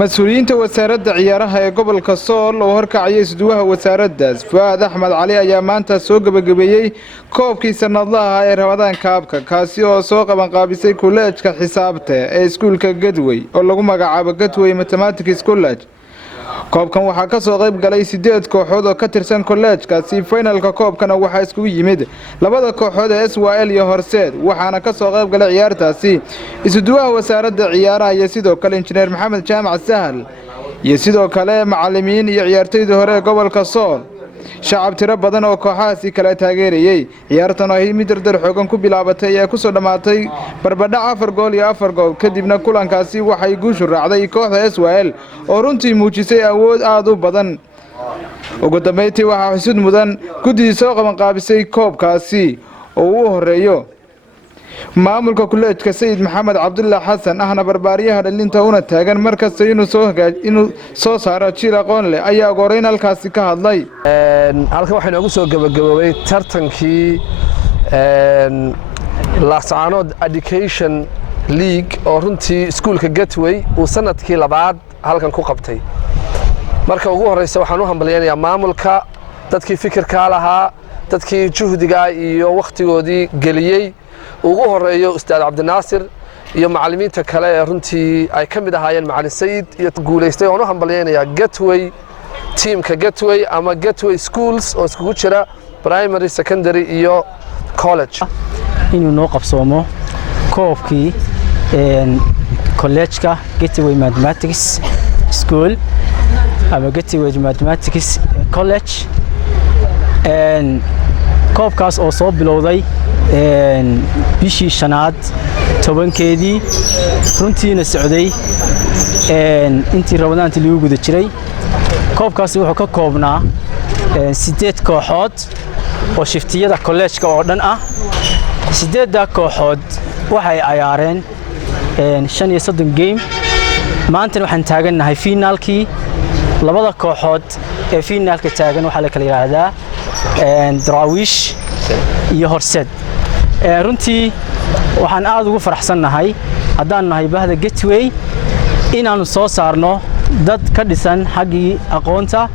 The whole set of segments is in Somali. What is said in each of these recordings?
مسؤولينta wasaaradda ciyaaraha ee gobolka Sool oo horkacay isduwaha wasaaraddaas Fuad Axmed Cali ayaa maanta soo gabagabeeyay koobkii sanadlaha ee Ramadaan Kaabka kaasi oo soo qaban qaabisay kuleejka xisaabta ee iskuulka Gadway oo lagu magacaabo Gadway Mathematics College. koobkan waxaa ka soo qayb galay 8 kooxood oo ka tirsan kolleejkaasi. finalka koobkana waxaa isku yimid labada kooxood ee SYL iyo Horseed waxaana ka soo qayb galay ciyaartaasi isduwaha wasaaradda ciyaaraha iyo sidoo kale injineer Maxamed Jaamac Sahal iyo sidoo kale macallimiin iyo ciyaartoyda hore ee gobolka Sool. shacab tiro badan oo kooxahaasi kala taageerayay ciyaartan oo mid dardar xoogan ku bilaabatay ee ku soo dhamaatay barbadhac 4 gool iyo 4 gool kadibna kulankaasi waxay guushu raacday kooxda SYL oo runtii muujisay awood aad u badan. ugu dambeyntii waxaa xusud mudan guddi soo qaban qaabisay koobkaasi oo uu horeeyo maamulka kuleejka Sayid Maxamed Cabdulla Xasan ahna barbaariyaha dhalinta una taagan markasta inuu soo saaro jiil aqoon leh ayaa goreyn halkaasi ka hadlay. halka waxaan ugu soo gabagabay tartankii Laascaanood Education League oo runtii iskuulka Gateway uu sanadkii labaad halkan ku qabtay. marka ugu horeysa waxaan u hambalyeeyaa maamulka dadkii fikirka lahaa dadkii juhdiga iyo waqtigoodii geliyay ugu horeeyo Ustaad Cabdinaasir iyo macallimiinta kale ee runtii ay ka mid ahaayeen macallin Sayid iyo guuleystay oo hambalyeynaya Gateway teamka Gateway ama Gateway Schools oo isku jira primary secondary iyo college inuu noo qabsoomo koobkii collegeka Gateway Mathematics School ama Gateway Mathematics College koobkaas oo soo bilowday bishii shanaad 10keedii runtiina socday intii Ramadaantii lagu guda jiray. koobkaasi wuxuu ka koobnaa 8 kooxood oo shiftiyada collegeka oo dhan ah. 8 kooxood waxay ciyaareen 35 game. maanta waxaan taaganahay finalkii. labada kooxood ee finalka taagan waxa la kala yiraahdaa Daraawish iyo Horseed. runtii waxaan aad ugu faraxsanahay haddaan nahay bahda Gateway inaanu soo saarno dad ka dhisan xaqii aqoonta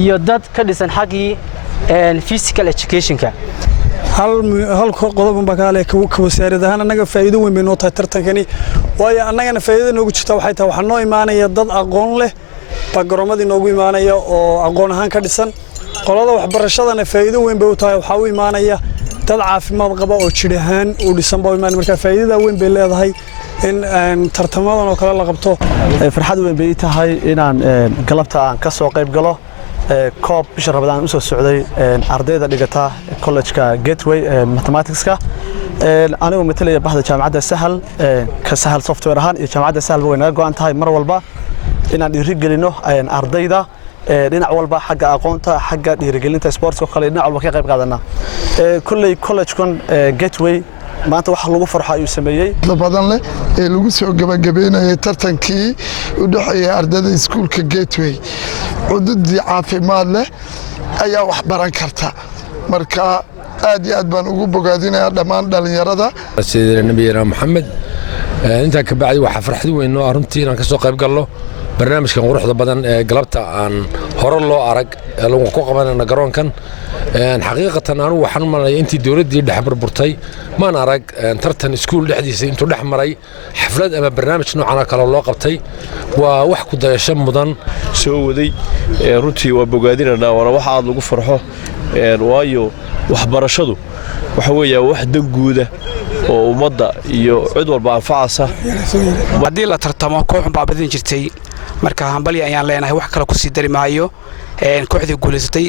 iyo dad ka dhisan xaqii physical educationka. hal qodob baa kale ka wasaaradahan anaga faa'iido weyn bay noo tahay tartankani waayo anagana faa'iido noogu jirta waxay tahay waxaan noo imaanaya dad aqoon leh background noogu imaanaya oo aqoon ahaan ka dhisan. qolada waxbarashadana faa'iido weyn bay u tahay waxa uu imaanaya dad caafimaad qaba oo jir ahaan u dhisan baa imaan marka faa'iidada weyn bay leedahay in tartamadan oo kale la qabto. farxad weyn bay tahay inaan galabta aan ka soo qayb galo koob bisha Ramadaan u soo socday ardayda dhigata collegeka Gateway Mathematicska. anigu matalaya bahda jaamacadda Sahal ka Sahal software ahaan iyo jaamacadda Sahal way naga go'an tahay mar walba inaan dhiirigelino ardayda dhinac walba xagga aqoonta xagga dhiirigelinta sportska kale dhinac walba ka qayb qaadanaa. kullay collegekan Gateway maanta waxa lagu farxo ayuu sameeyay badan leh ee lagu soo gabagabeynayay tartankii u dhaxeeyay ardayda iskuulka Gateway. cududii caafimaad leh ayaa wax baran karta marka aad iyo aad baan ugu bogaadinayaa dhammaan dhalinyarada. Sayidina Nabiyina Maxamed inta ka bacdi waxa farxad weyn oo runtii inaan ka soo qayb galno barnaamijkan quruxda badan ee galabta aan hore loo arag ee lagu ku qabanayna garoonkan. xaqiiqatan anigu waxaan malay intii dawladdii dhex burburtay maan arag tartan iskuul dhexdiisa intuu dhex maray xaflad ama barnaamij noocan kale loo qabtay. waa wax ku dayasho mudan soo waday runtii waa bogaadinayna waana wax aad lagu farxo waayo waxbarashadu waxa weeyaa wax dan guuda oo ummadda iyo cid walba anfacaysa. haddii la tartamo koox baa badan jirtay marka hambali ayaan leenahay wax kale ku sii dari maayo. kooxdii guuleysatay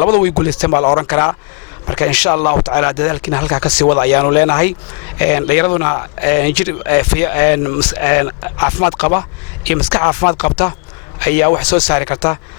labada way guuleysteen baa la oran karaa marka insha Allah ta'ala dadaalkiina halka ka sii wada ayaanu leenahay. dhalinyaraduna jir caafimaad qaba iyo maskax caafimaad qabta ayaa wax soo saari karta.